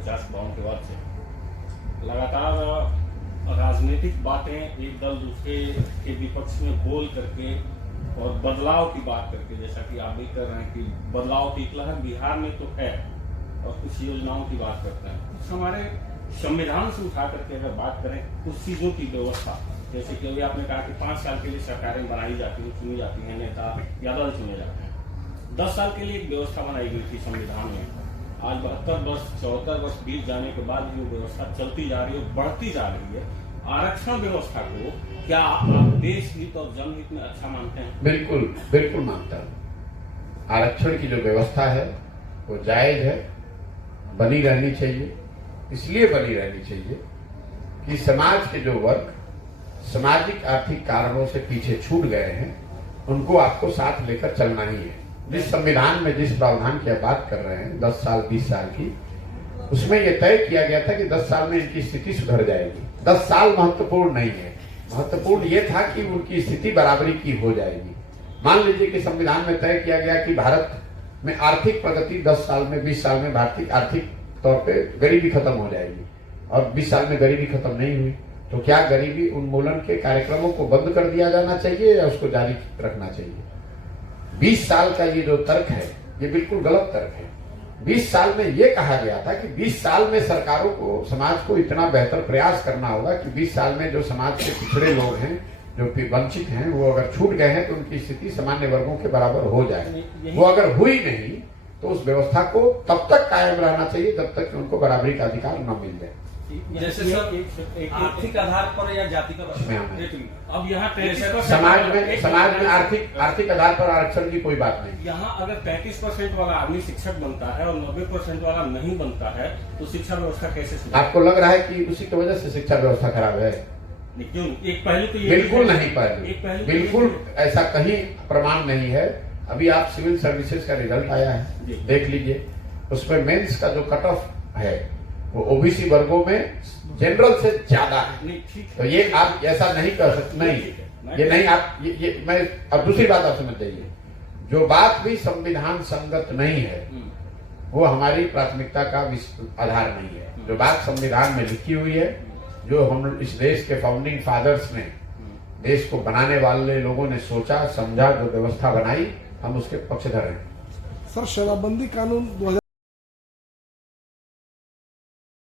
50-52 के बाद से लगातार राजनीतिक बातें एक दल दूसरे के विपक्ष में बोल करके और बदलाव की बात करके, जैसा कि आप भी कर रहे हैं कि बदलाव की लहर बिहार में तो है और कुछ योजनाओं की बात करते हैं, कुछ हमारे संविधान से उठा करके अगर बात करें कुछ चीजों की व्यवस्था, जैसे कि अभी आपने कहा कि 5 साल के लिए सरकारें बनाई जाती हैं, चुनी जाती हैं, नेता या दल चुने जाते हैं। 10 साल के लिए एक व्यवस्था बनाई गई थी संविधान में। आज 72 वर्ष 74 वर्ष बीत जाने के बाद जो व्यवस्था चलती जा रही है, बढ़ती जा रही है, आरक्षण व्यवस्था को क्या आप देश हित और जनहित में अच्छा मानते हैं? बिल्कुल बिल्कुल मानता हूँ। आरक्षण की जो व्यवस्था है वो जायज है, बनी रहनी चाहिए। इसलिए बनी रहनी चाहिए कि समाज के जो वर्ग सामाजिक आर्थिक कारणों से पीछे छूट गए हैं, उनको आपको साथ लेकर चलना ही है। जिस संविधान में जिस प्रावधान की आप बात कर रहे हैं 10 साल 20 साल की, उसमें यह तय किया गया था कि 10 साल में इनकी स्थिति सुधर जाएगी। 10 साल महत्वपूर्ण नहीं है, महत्वपूर्ण यह था कि उनकी स्थिति बराबरी की हो जाएगी। मान लीजिए कि संविधान में तय किया गया कि भारत में आर्थिक प्रगति 10 साल में 20 साल में भारतीय आर्थिक तौर पे गरीबी खत्म हो जाएगी और 20 साल में गरीबी खत्म नहीं हुई, तो क्या गरीबी उन्मूलन के कार्यक्रमों को बंद कर दिया जाना चाहिए या उसको जारी रखना चाहिए? 20 साल का ये जो तर्क है ये बिल्कुल गलत तर्क है। 20 साल में ये कहा गया था कि 20 साल में सरकारों को समाज को इतना बेहतर प्रयास करना होगा कि 20 साल में जो समाज के पिछड़े लोग हैं, जो वंचित हैं, वो अगर छूट गए हैं तो उनकी स्थिति सामान्य वर्गों के बराबर हो जाए। वो अगर हुई नहीं तो उस व्यवस्था को तब तक कायम रहना चाहिए जब तक कि उनको बराबरी का अधिकार न मिल जाए। जैसे सर आर्थिक आधार पर या जाति का अब यहाँ समाज में आर्थिक आधार पर आरक्षण की कोई बात नहीं। यहाँ अगर 33% वाला आदमी शिक्षक बनता है और 90% वाला नहीं बनता है तो शिक्षा व्यवस्था कैसे सुधरेगी? आपको लग रहा है कि उसी की वजह से शिक्षा व्यवस्था खराब है? क्यों? एक पहलू तो ये बिल्कुल नहीं, पहलू बिल्कुल ऐसा कहीं प्रमाण नहीं है। अभी आप सिविल सर्विसेज का रिजल्ट आया है, देख लीजिए। उसमें मेंस का जो कट ऑफ है वो ओबीसी वर्गों में जनरल से ज्यादा है। तो ये आप ऐसा नहीं कर सकते, नहीं ये नहीं आप ये मैं। अब दूसरी बात आप समझ जाइए, जो बात भी संविधान संगत नहीं है वो हमारी प्राथमिकता का आधार नहीं है। जो बात संविधान में लिखी हुई है, जो हम इस देश के फाउंडिंग फादर्स ने, देश को बनाने वाले लोगों ने सोचा समझा, जो व्यवस्था बनाई, हम उसके पक्षधर हैं। सर, शराबबंदी कानून